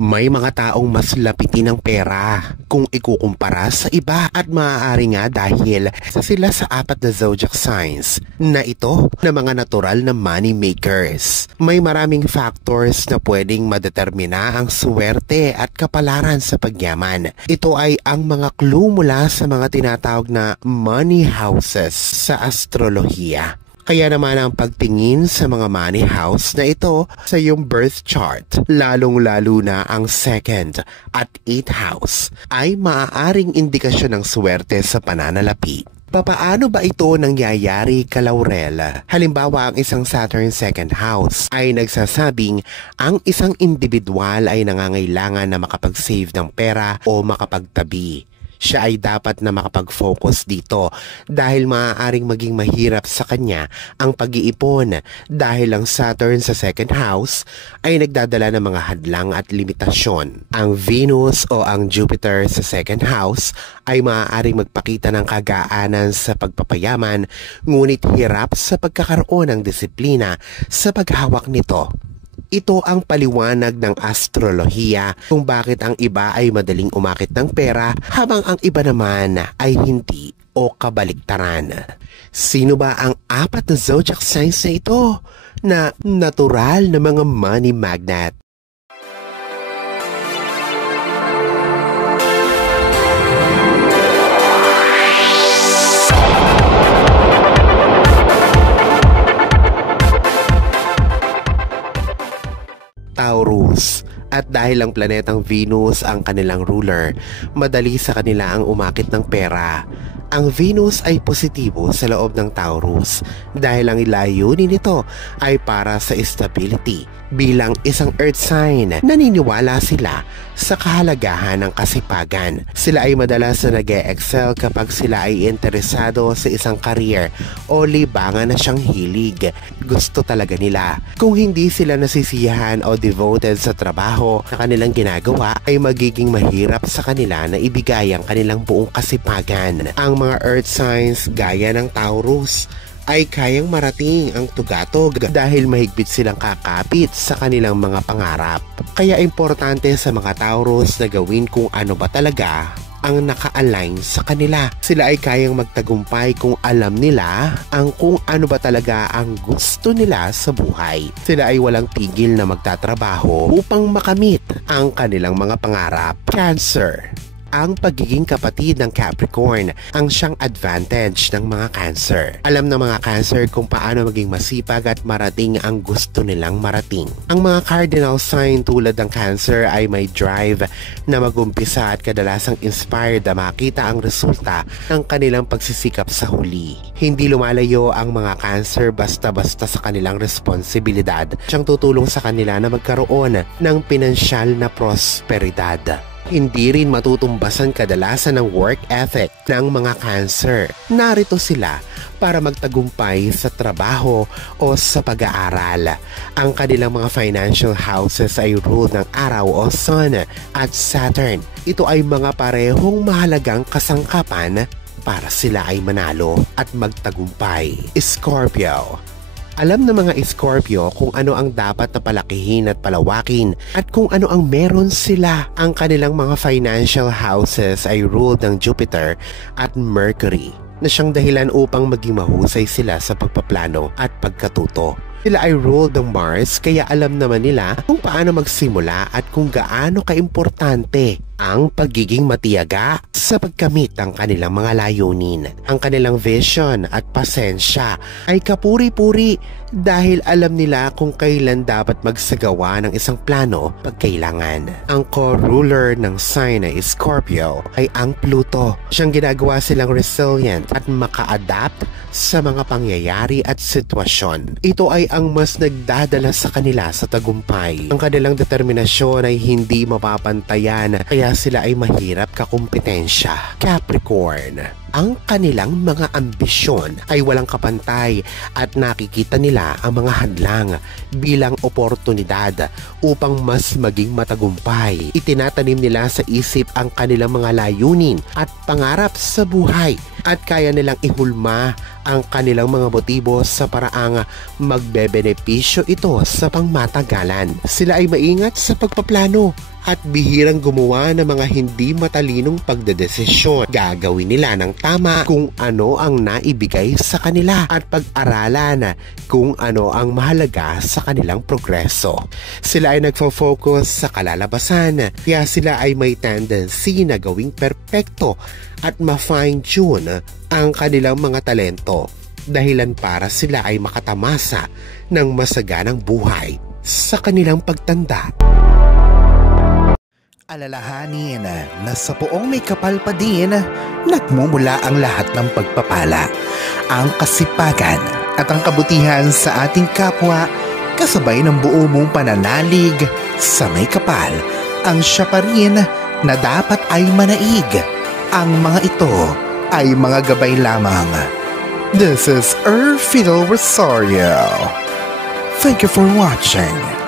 May mga taong mas lapitin ng pera kung ikukumpara sa iba at maaari nga dahil sila sa apat na zodiac signs na ito na mga natural na money makers. May maraming factors na pwedeng madetermina ang swerte at kapalaran sa pagyaman. Ito ay ang mga clue mula sa mga tinatawag na money houses sa astrolohiya. Kaya naman ang pagtingin sa mga money house na ito sa iyong birth chart, lalong-lalo na ang 2nd at 8th house, ay maaaring indikasyon ng swerte sa pananalapi. Papaano ba ito nangyayari, Kalaurel? Halimbawa, ang isang Saturn 2nd house ay nagsasabing ang isang individual ay nangangailangan na makapag-save ng pera o makapagtabi. Siya ay dapat na makapag-focus dito dahil maaaring maging mahirap sa kanya ang pag-iipon dahil ang Saturn sa 2nd house ay nagdadala ng mga hadlang at limitasyon. Ang Venus o ang Jupiter sa 2nd house ay maaaring magpakita ng kagaanan sa pagpapayaman ngunit hirap sa pagkakaroon ng disiplina sa paghawak nito. Ito ang paliwanag ng astrolohiya kung bakit ang iba ay madaling umakit ng pera habang ang iba naman ay hindi o kabaliktaran. Sino ba ang apat na zodiac signs na ito na natural na mga money magnet? Taurus. At dahil ang planetang Venus ang kanilang ruler, madali sa kanila ang umakit ng pera. Ang Venus ay positibo sa loob ng Taurus dahil ang layunin nito ay para sa stability. Bilang isang earth sign, naniniwala sila sa kahalagahan ng kasipagan. Sila ay madalas na nag-excel kapag sila ay interesado sa isang career o libangan na siyang hilig. Gusto talaga nila. Kung hindi sila nasisiyahan o devoted sa trabaho na kanilang ginagawa, ay magiging mahirap sa kanila na ibigay ang kanilang buong kasipagan. Ang mga earth signs gaya ng Taurus ay kayang marating ang tugatog dahil mahigpit silang kakapit sa kanilang mga pangarap. Kaya importante sa mga Taurus na gawin kung ano ba talaga ang naka-align sa kanila. Sila ay kayang magtagumpay kung alam nila ang kung ano ba talaga ang gusto nila sa buhay. Sila ay walang tigil na magtatrabaho upang makamit ang kanilang mga pangarap. Cancer. Ang pagiging kapatid ng Capricorn ang siyang advantage ng mga Cancer. Alam ng mga Cancer kung paano maging masipag at marating ang gusto nilang marating. Ang mga cardinal sign tulad ng Cancer ay may drive na magumpisa at kadalasang inspired na makita ang resulta ng kanilang pagsisikap sa huli. Hindi lumalayo ang mga Cancer basta-basta sa kanilang responsibilidad. Siyang tutulong sa kanila na magkaroon ng pinansyal na prosperidad. Hindi rin matutumbasan kadalasan ng work ethic ng mga Cancer. Narito sila para magtagumpay sa trabaho o sa pag-aaral. Ang kanilang mga financial houses ay ruled ng araw o sun at Saturn. Ito ay mga parehong mahalagang kasangkapan para sila ay manalo at magtagumpay. Scorpio. Alam ng mga Scorpio kung ano ang dapat na palakihin at palawakin at kung ano ang meron sila. Ang kanilang mga financial houses ay ruled ng Jupiter at Mercury na siyang dahilan upang maging mahusay sila sa pagpaplano at pagkatuto. Sila ay ruled ng Mars kaya alam naman nila kung paano magsimula at kung gaano kaimportante ang pagiging matiyaga sa pagkamit ng kanilang mga layunin. Ang kanilang vision at pasensya ay kapuri-puri dahil alam nila kung kailan dapat magsagawa ng isang plano pag kailangan. Ang co-ruler ng sign na Scorpio ay ang Pluto. Siyang ginagawa silang resilient at maka-adapt sa mga pangyayari at sitwasyon. Ito ay ang mas nagdadala sa kanila sa tagumpay. Ang kanilang determinasyon ay hindi mapapantayan kaya sila ay mahirap kakumpetensya. Capricorn. Ang kanilang mga ambisyon ay walang kapantay at nakikita nila ang mga hadlang bilang oportunidad upang mas maging matagumpay. Itinatanim nila sa isip ang kanilang mga layunin at pangarap sa buhay at kaya nilang ihulma ang kanilang mga motibo sa paraang magbebenepisyo ito sa pangmatagalan. Sila ay maingat sa pagpaplano at bihirang gumawa ng mga hindi matalinong pagdedesisyon. Gagawin nila ng tama kung ano ang naibigay sa kanila at pag-aralan kung ano ang mahalaga sa kanilang progreso. Sila ay nagfo-focus sa kalalabasan, kaya sila ay may tendency na gawing perpekto at ma-fine-tune ang kanilang mga talento, dahilan para sila ay makatamasa ng masaganang buhay sa kanilang pagtanda. Alalahanin na sa poong may kapal pa din, nagmumula ang lahat ng pagpapala, ang kasipagan at ang kabutihan sa ating kapwa, kasabay ng buo mong pananalig sa may kapal. Ang siya pa rin na dapat ay manaig. Ang mga ito ay mga gabay lamang. This is Fidel Rosario. Thank you for watching.